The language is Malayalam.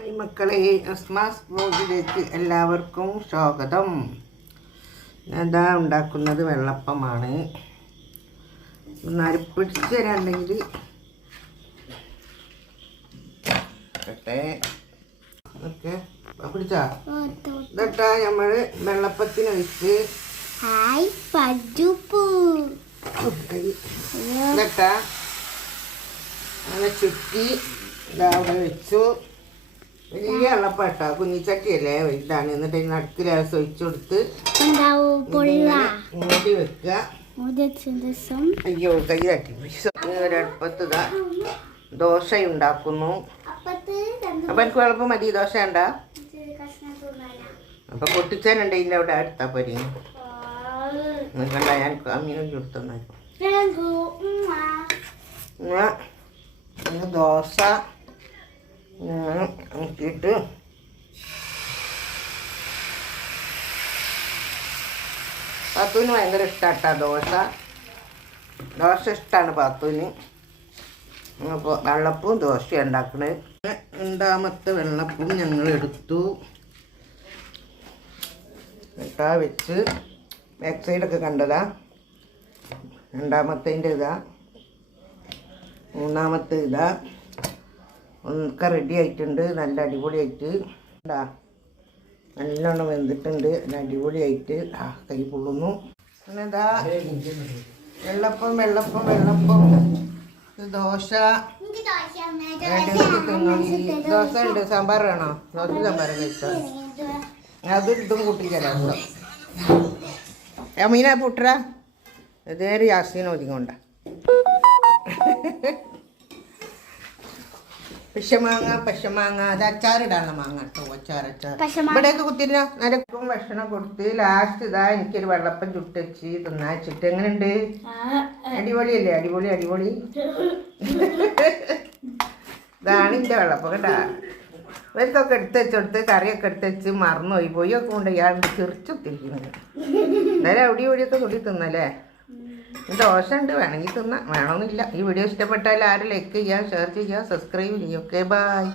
ഹായ് മക്കളെ, അസ്മാസ് വ്ലോഗിലേക്ക് എല്ലാവർക്കും സ്വാഗതം. ഞാനിതാ ഉണ്ടാക്കുന്നത് വെള്ളപ്പമാണ്. ഒന്ന് പിടിച്ച് തരാണ്ടെങ്കിൽ ഓക്കെ പിടിച്ചാ ഇതട്ടാ നമ്മൾ വെള്ളപ്പത്തിന് ഒഴിച്ച് ഇതട്ടാ അങ്ങനെ ചുറ്റി ഇതാ അവിടെ വെച്ചു. വലിയ വെള്ളപ്പാട്ടാ, കുഞ്ഞിച്ചട്ടിയല്ലേ, വലുതാണ്. എന്നിട്ട് നടുക്ക് ലേസം ഒഴിച്ചു കൊടുത്ത് മൂടി വെക്കുക. അയ്യോ കൈ തട്ടി. ഒരടുപ്പത്ത് ദോശ ഉണ്ടാക്കുന്നു. അപ്പൊ എനിക്ക് എളുപ്പം മതി. ദോശ ഉണ്ടാ അപ്പൊ പൊട്ടിച്ചാനുണ്ട് ഇതിൻ്റെ അവിടെ അടുത്താ പോരി. കണ്ട ഞാൻ അമ്മീനും ചുടുത്തന്നു. ദോശ നോക്കിയിട്ട് പാത്തുവിന് ഭയങ്കര ഇഷ്ടാട്ടാ ദോശ. ദോശ ഇഷ്ടമാണ് പാത്തുവിന്. അപ്പോൾ വെള്ളപ്പവും ദോശയും ഉണ്ടാക്കണത്. രണ്ടാമത്തെ വെള്ളപ്പവും ഞങ്ങൾ എടുത്തു. ഇട്ടാ വെച്ച് ബാക്ക് സൈഡൊക്കെ കണ്ടതാ. രണ്ടാമത്തേൻ്റെ ഇതാ, മൂന്നാമത്തെ ഇതാ. ഒക്കെ റെഡി ആയിട്ടുണ്ട്. നല്ല അടിപൊളിയായിട്ട് ഉണ്ടാ, നല്ലോണം വെന്തിട്ടുണ്ട്. നല്ല അടിപൊളിയായിട്ട് കൈ പൊള്ളുന്നു. പിന്നെ ഇതാ വെള്ളപ്പം വെള്ളപ്പം വെള്ളപ്പം ദോശ. ദോശ ഉണ്ട്. സാമ്പാർ വേണോ? ദോശ സാമ്പാർ കഴിച്ചാൽ അതും ഇതും കൂട്ടിച്ചേരാം. മീന പൊട്ടറ ഇതേറെ യാസീന ഒതുങ്ങോണ്ട. പശമാങ്ങ അത് അച്ചാറിടാനുള്ള മാങ്ങ കേട്ടോ. അച്ചാർ ഇവിടെയൊക്കെ കുത്തിരുന്ന നിരക്കും ഭക്ഷണം കൊടുത്ത് ലാസ്റ്റ് ഇതാ എനിക്കൊരു വെള്ളപ്പം ചുട്ടച്ച് തിന്നാച്ചിട്ട്. എങ്ങനെയുണ്ട്? അടിപൊളിയല്ലേ? അടിപൊളി അടിപൊളി. ഇതാണ് എൻ്റെ വെള്ളപ്പം കേട്ടാ. ഇവർക്കൊക്കെ എടുത്തുവെച്ചെടുത്ത് കറിയൊക്കെ എടുത്തുവെച്ച് മറന്നുപോയി. പോയൊക്കെ കൊണ്ട് ഇയാൾ ചെറിച്ചൊത്തിരിക്കുന്നത്. എന്തായാലും അവിടെ ഇവിടെയൊക്കെ തൊടി തിന്നല്ലേ. ദോശ ഉണ്ട്, വേണമെങ്കിൽ തിന്നാം, വേണമെന്നില്ല. ഈ വീഡിയോ ഇഷ്ടപ്പെട്ടാൽ ആരും ലൈക്ക് ചെയ്യുക, ഷെയർ ചെയ്യുക, സബ്സ്ക്രൈബ് ചെയ്യുക. Okay, by.